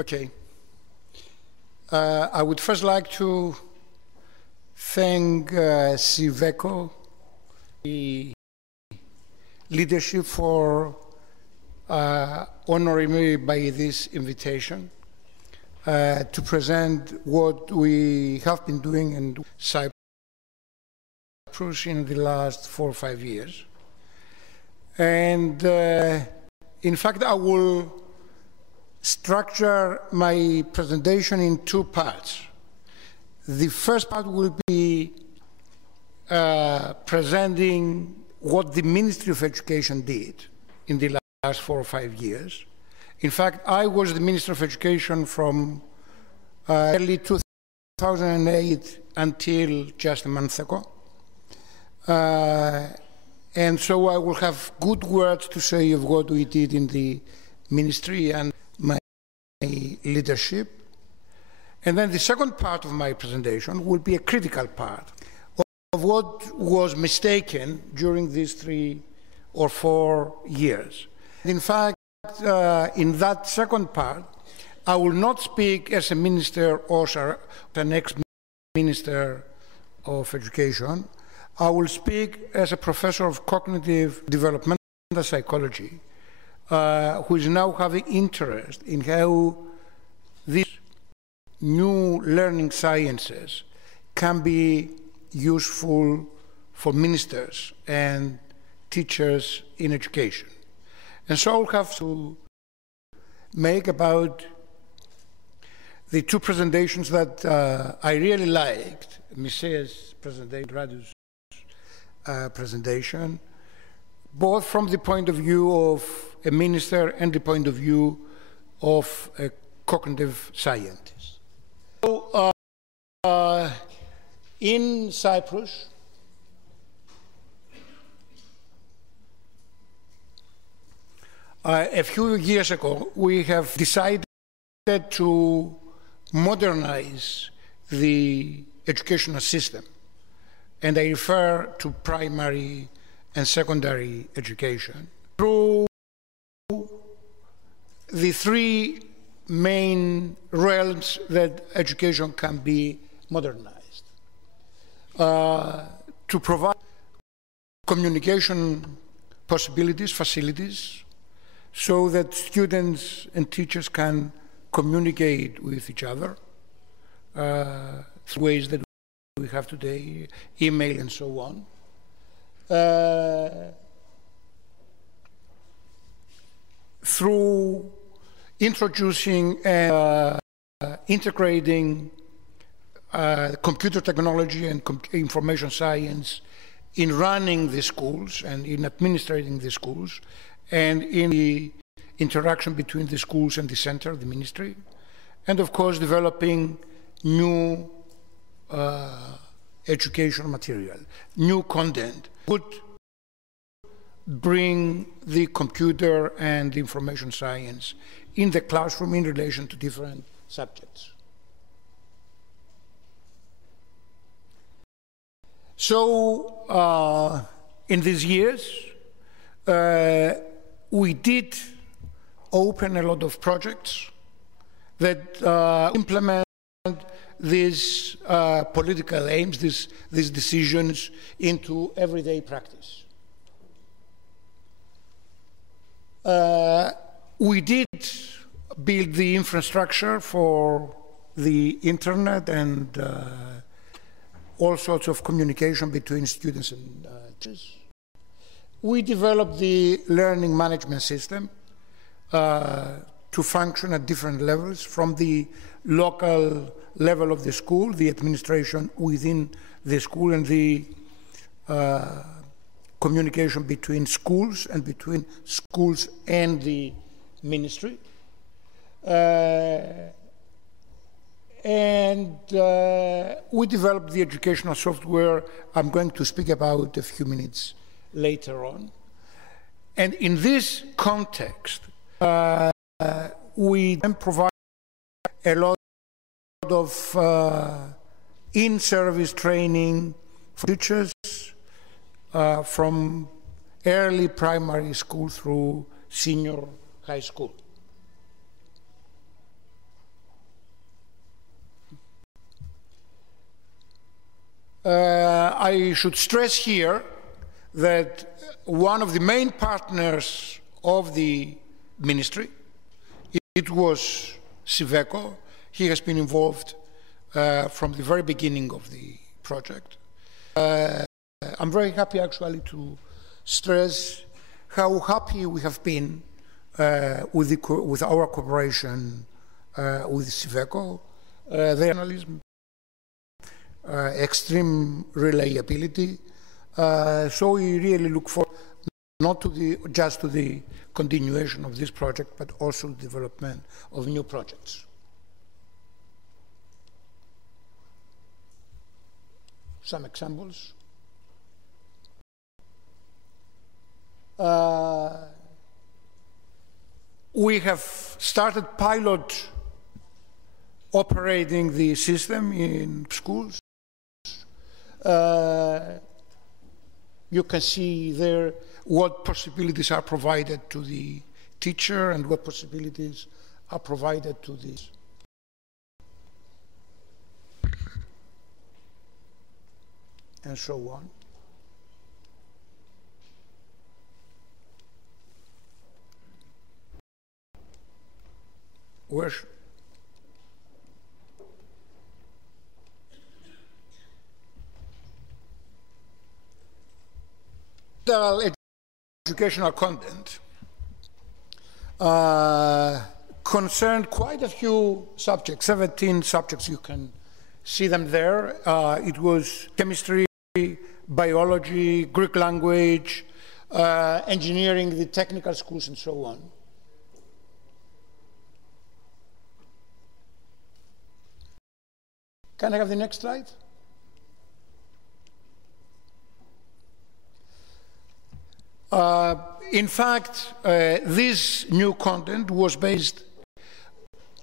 Okay. I would first like to thank Civeco, the leadership, for honoring me by this invitation to present what we have been doing in Cyprus in the last 4 or 5 years. And in fact, I will structure my presentation in 2 parts. The first part will be presenting what the Ministry of Education did in the last 4 or 5 years. In fact, I was the Minister of Education from early 2008 until just a month ago. And so I will have good words to say of what we did in the ministry and my leadership. And then the second part of my presentation will be a critical part of what was mistaken during these 3 or 4 years. In fact, in that second part, I will not speak as a minister or an ex-minister of education. I will speak as a professor of cognitive developmental psychology, who is now having interest in how these new learning sciences can be useful for ministers and teachers in education. And so I'll have to make about the 2 presentations that I really liked, Mise's presentation, Radu's presentation, both from the point of view of a minister and the point of view of a cognitive scientist. So, in Cyprus, a few years ago, we have decided to modernize the educational system. And I refer to primary and secondary education through the 3 main realms that education can be modernized. To provide communication possibilities, facilities, so that students and teachers can communicate with each other through ways that we have today, email and so on. Through introducing and integrating computer technology and information science in running the schools and in administrating the schools and in the interaction between the schools and the center, the ministry, and of course developing new educational material, new content would bring the computer and the information science in the classroom in relation to different subjects. So in these years, we did open a lot of projects that implement these political aims, these decisions into everyday practice. We did build the infrastructure for the internet and all sorts of communication between students and teachers. We developed the learning management system to function at different levels, from the local level of the school, the administration within the school, and the communication between schools and the ministry. And we developed the educational software I'm going to speak about a few minutes later on. And in this context, we then provide a lot of in-service training for teachers from early primary school through senior high school. I should stress here that one of the main partners of the ministry, it was Cyveco. He has been involved from the very beginning of the project. I'm very happy actually to stress how happy we have been with our cooperation with Cyveco, their journalism, extreme reliability. So we really look forward not to just to the continuation of this project, but also the development of new projects. Some examples. We have started pilot operating the system in schools. You can see there what possibilities are provided to the teacher and what possibilities are provided to this. And so on. Where educational content concerned quite a few subjects, 17 subjects. You can see them there. It was chemistry, biology, Greek language, engineering, the technical schools, and so on. Can I have the next slide? In fact, this new content was based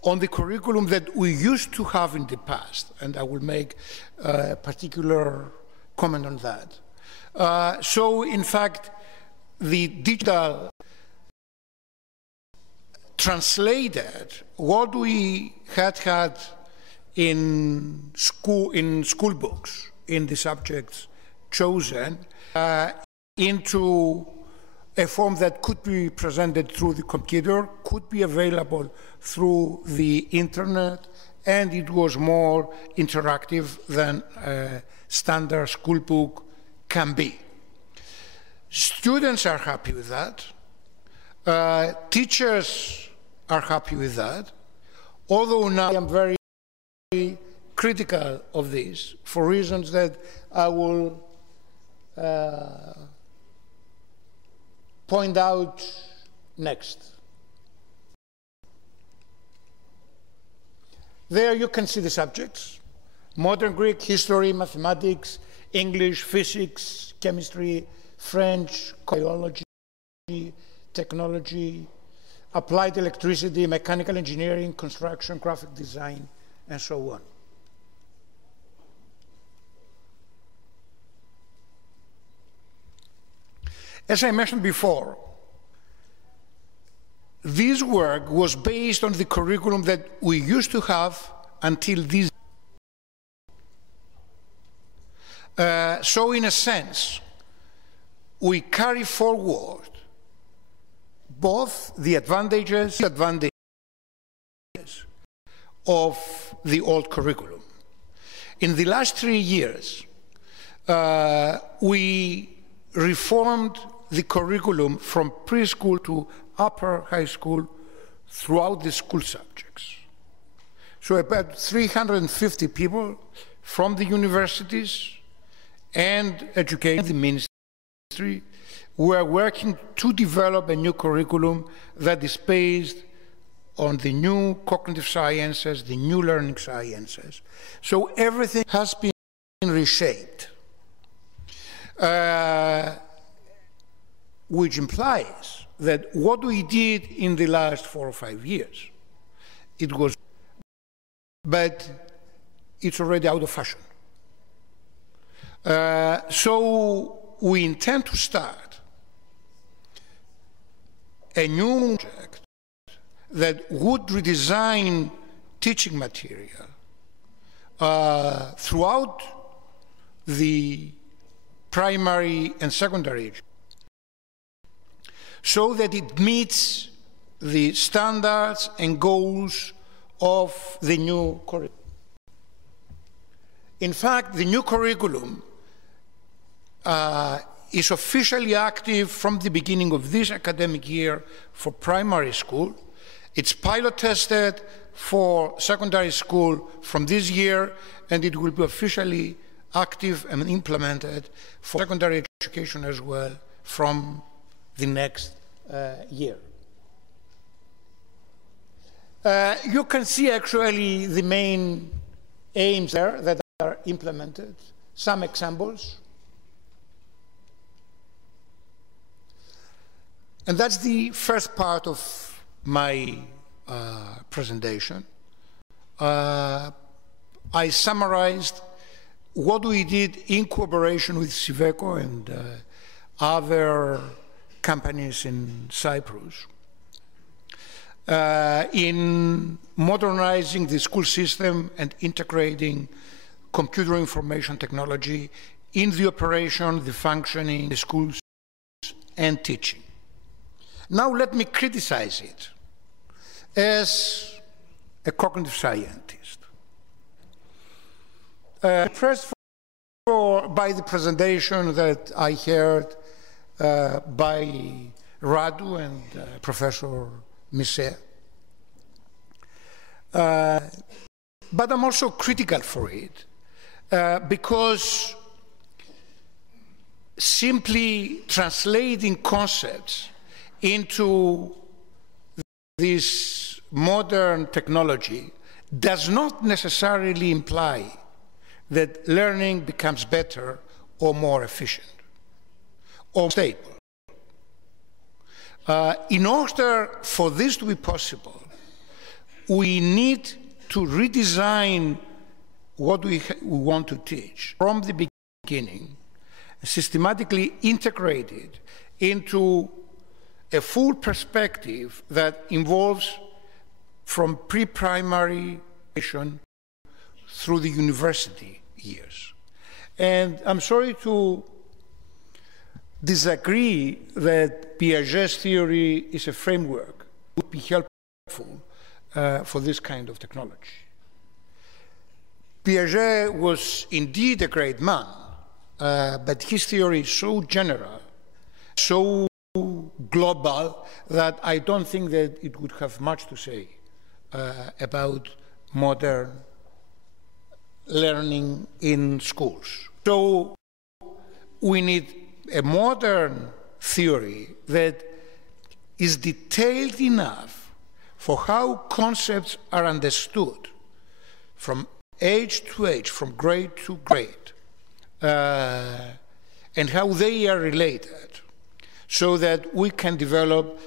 on the curriculum that we used to have in the past, and I will make a particular comment on that. So, in fact, the digital translated what we had in school books, in the subjects chosen, into a form that could be presented through the computer, could be available through the internet, and it was more interactive than a standard school book can be. Students are happy with that. Teachers are happy with that, although now I am very critical of this for reasons that I will point out next. There you can see the subjects: modern Greek, history, mathematics, English, physics, chemistry, French, biology, technology, applied electricity, mechanical engineering, construction, graphic design, and so on. As I mentioned before, this work was based on the curriculum that we used to have until this. So in a sense, we carry forward both the advantages of the old curriculum. In the last 3 years, we reformed the curriculum from preschool to upper high school throughout the school subjects. So about 350 people from the universities and education, the ministry, were working to develop a new curriculum that is based on the new cognitive sciences, the new learning sciences. So everything has been reshaped. Which implies that what we did in the last 4 or 5 years, it was, but it's already out of fashion. So we intend to start a new project that would redesign teaching material throughout the primary and secondary education, so that it meets the standards and goals of the new curriculum. In fact, the new curriculum is officially active from the beginning of this academic year for primary school. It's pilot tested for secondary school from this year, and it will be officially active and implemented for secondary education as well from the next year. You can see actually the main aims there that are implemented. Some examples. And that's the first part of my presentation. I summarized what we did in cooperation with Iveco and other companies in Cyprus in modernizing the school system and integrating computer information technology in the operation, the functioning, the schools, and teaching. Now let me criticize it as a cognitive scientist. Impressed by the presentation that I heard by Radu and Professor Misset. But I'm also critical for it because simply translating concepts into this modern technology does not necessarily imply that learning becomes better or more efficient or stable. In order for this to be possible, we need to redesign what we want to teach from the beginning, systematically integrated into a full perspective that involves from pre-primary education through the university years. And I'm sorry to disagree that Piaget's theory is a framework would be helpful for this kind of technology. Piaget was indeed a great man, but his theory is so general, so global, that I don't think that it would have much to say about modern learning in schools. So we need a modern theory that is detailed enough for how concepts are understood from age to age, from grade to grade, and how they are related, so that we can develop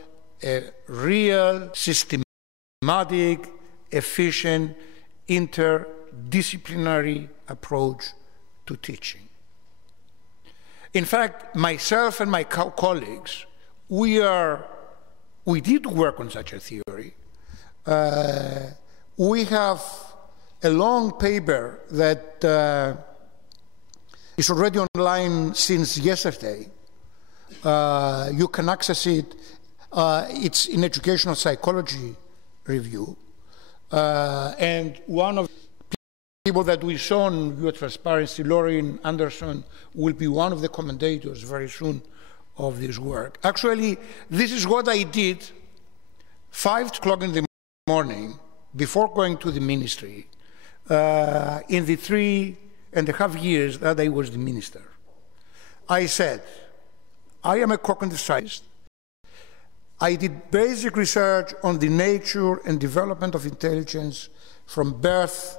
a real, systematic, efficient, interdisciplinary approach to teaching. In fact, myself and my colleagues, we did work on such a theory. We have a long paper that is already online since yesterday. You can access it. It's in Educational Psychology Review. And one of the people that we saw on View Transparency, Lauren Anderson, will be one of the commentators very soon of this work. Actually, this is what I did 5 o'clock in the morning before going to the ministry in the 3.5 years that I was the minister. I said, I am a cognitive scientist. I did basic research on the nature and development of intelligence from birth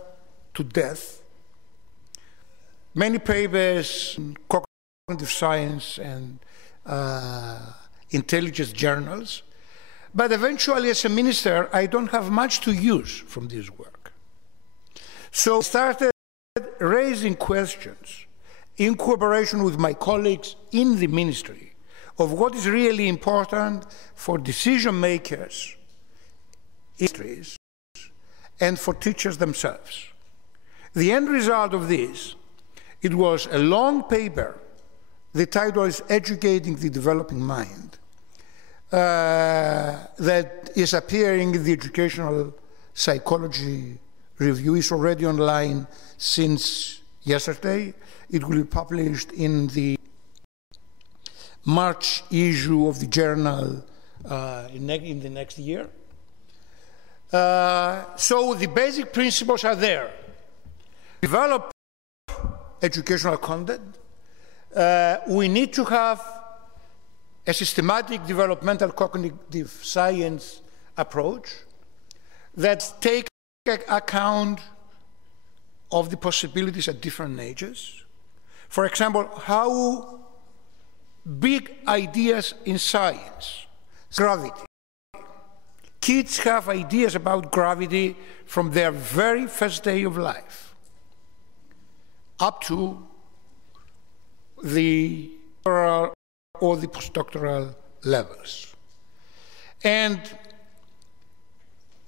to death. Many papers in cognitive science and intelligence journals. But eventually, as a minister, I don't have much to use from this work. So I started raising questions in cooperation with my colleagues in the ministry of what is really important for decision makers in industries and for teachers themselves. The end result of this It was a long paper. The title is Educating the Developing Mind, that is appearing in the Educational Psychology Review. It's already online since yesterday. It will be published in the March issue of the journal in the next year. So the basic principles are there. Develop educational content. We need to have a systematic developmental cognitive science approach that takes account of the possibilities at different ages. For example, how big ideas in science, gravity. Kids have ideas about gravity from their very first day of life up to the doctoral or the postdoctoral levels. And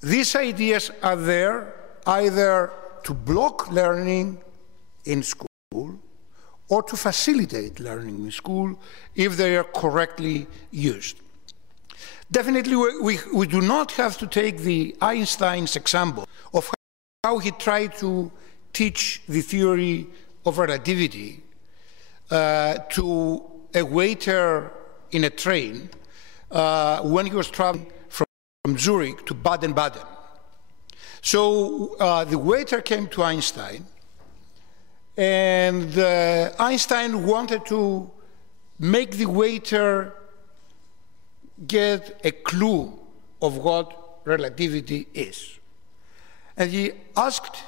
these ideas are there either to block learning in school or to facilitate learning in school if they are correctly used. Definitely, we do not have to take the Einstein's example of how he tried to teach the theory of relativity to a waiter in a train when he was traveling from Zurich to Baden-Baden. So the waiter came to Einstein, and Einstein wanted to make the waiter get a clue of what relativity is. And he asked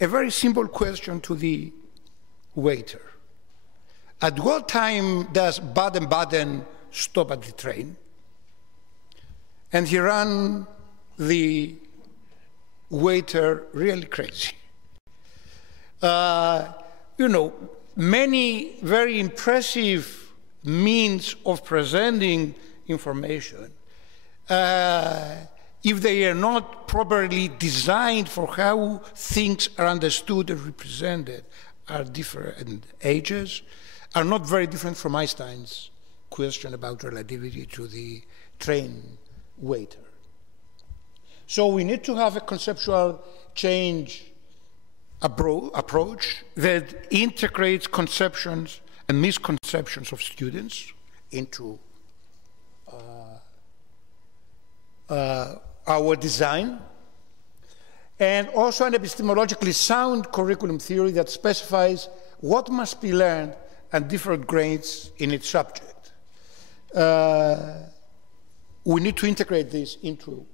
a very simple question to the waiter. At what time does Baden-Baden stop at the train? And he ran the waiter really crazy. You know, many very impressive means of presenting information, if they are not properly designed for how things are understood and represented, are different ages, are not very different from Einstein's question about relativity to the train waiter. So we need to have a conceptual change approach that integrates conceptions and misconceptions of students into our design, and also an epistemologically sound curriculum theory that specifies what must be learned at different grades in its subject. We need to integrate this into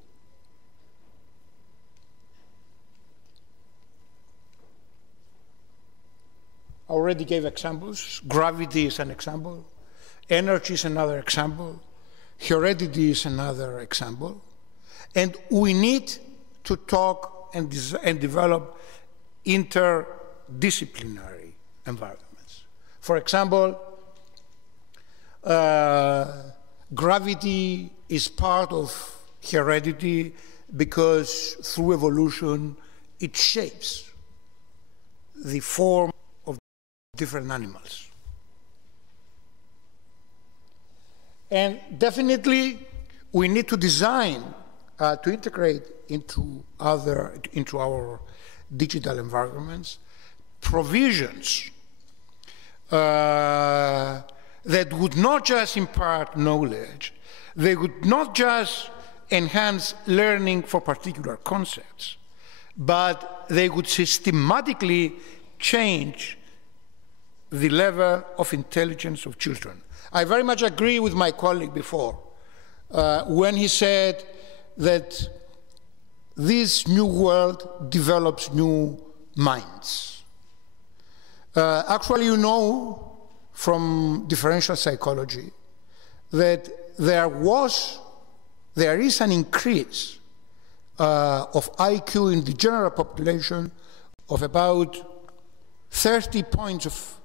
I already gave examples. Gravity is an example. Energy is another example. Heredity is another example. And we need to talk and develop interdisciplinary environments. For example, gravity is part of heredity because through evolution it shapes the form of different animals. And definitely we need to design to integrate into our digital environments provisions that would not just impart knowledge, they would not just enhance learning for particular concepts, but they would systematically change the level of intelligence of children. I very much agree with my colleague before when he said that this new world develops new minds. Actually, you know from differential psychology that there is an increase of IQ in the general population of about 30 points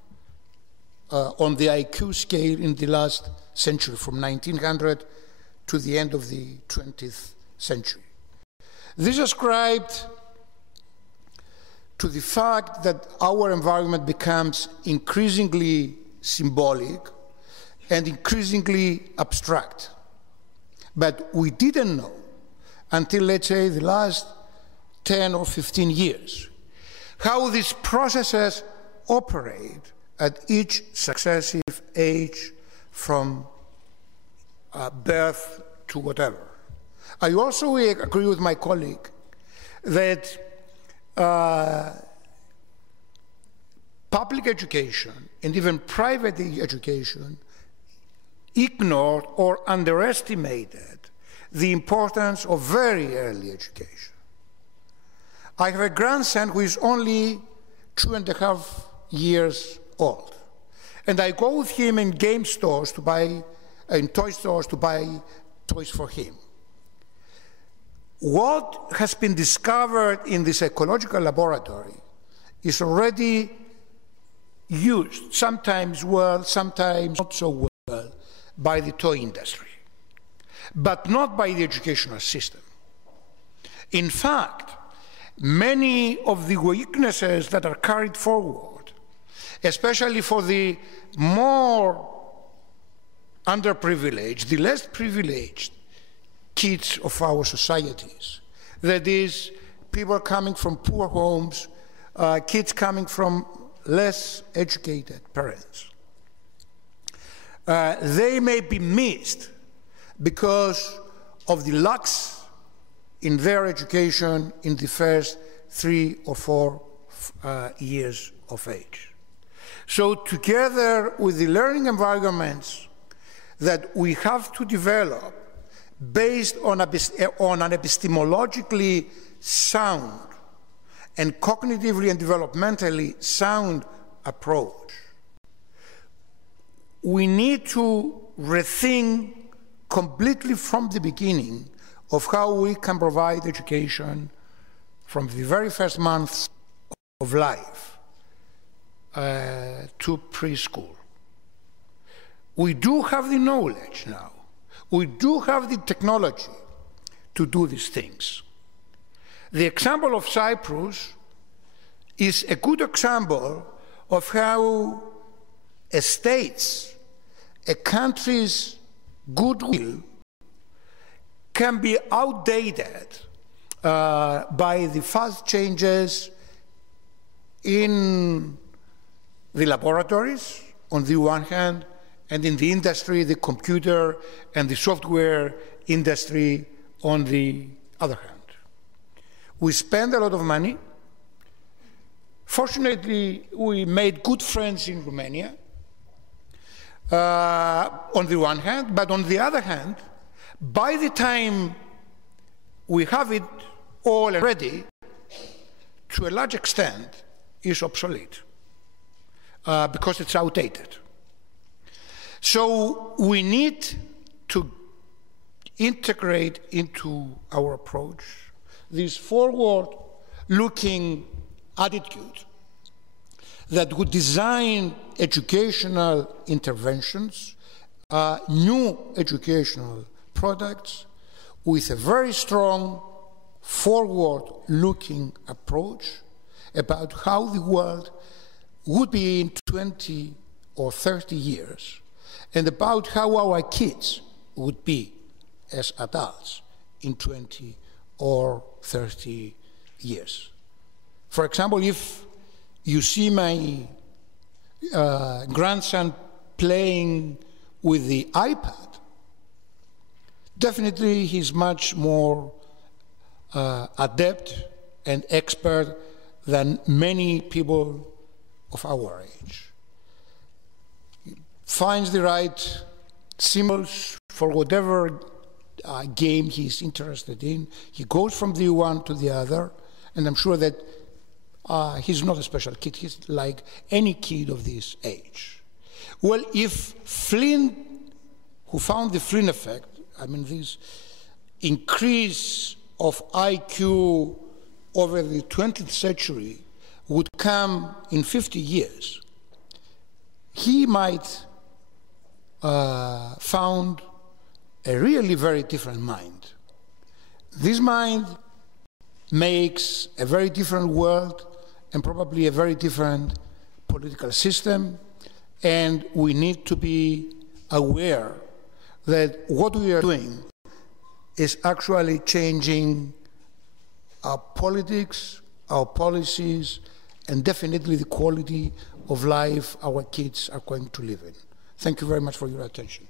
on the IQ scale in the last century, from 1900 to the end of the 20th century. This is ascribed to the fact that our environment becomes increasingly symbolic and increasingly abstract. But we didn't know until, let's say, the last 10 or 15 years how these processes operate at each successive age from birth to whatever. I also agree with my colleague that public education and even private education ignored or underestimated the importance of very early education. I have a grandson who is only 2.5 years old, and I go with him in game stores to buy, in toy stores to buy toys for him. What has been discovered in this ecological laboratory is already used, sometimes well, sometimes not so well, by the toy industry, but not by the educational system. In fact, many of the weaknesses that are carried forward, especially for the more underprivileged, the less privileged kids of our societies, that is, people coming from poor homes, kids coming from less educated parents, they may be missed because of the lacks in their education in the first 3 or 4 years of age. So together with the learning environments that we have to develop based on an epistemologically sound and cognitively and developmentally sound approach, we need to rethink completely from the beginning of how we can provide education from the very first months of life to preschool. We do have the knowledge now. We do have the technology to do these things. The example of Cyprus is a good example of how a state's, a country's goodwill can be outdated by the fast changes in the laboratories, on the one hand, and in the industry, the computer and the software industry on the other hand. We spend a lot of money. Fortunately, we made good friends in Romania, on the one hand, but on the other hand, by the time we have it all ready, to a large extent, is obsolete because it's outdated. So we need to integrate into our approach this forward-looking attitude that would design educational interventions, new educational products with a very strong forward-looking approach about how the world would be in 20 or 30 years, and about how our kids would be as adults in 20 or 30 years. For example, if you see my grandson playing with the iPad, definitely he's much more adept and expert than many people of our age. He finds the right symbols for whatever game he's interested in. He goes from the one to the other, and I'm sure that he's not a special kid. He's like any kid of this age. Well, if Flynn, who found the Flynn effect, I mean this increase of IQ over the 20th century would come in 50 years, he might found a really very different mind. This mind makes a very different world and probably a very different political system, and we need to be aware that what we are doing is actually changing our politics, our policies, and definitely the quality of life our kids are going to live in. Thank you very much for your attention.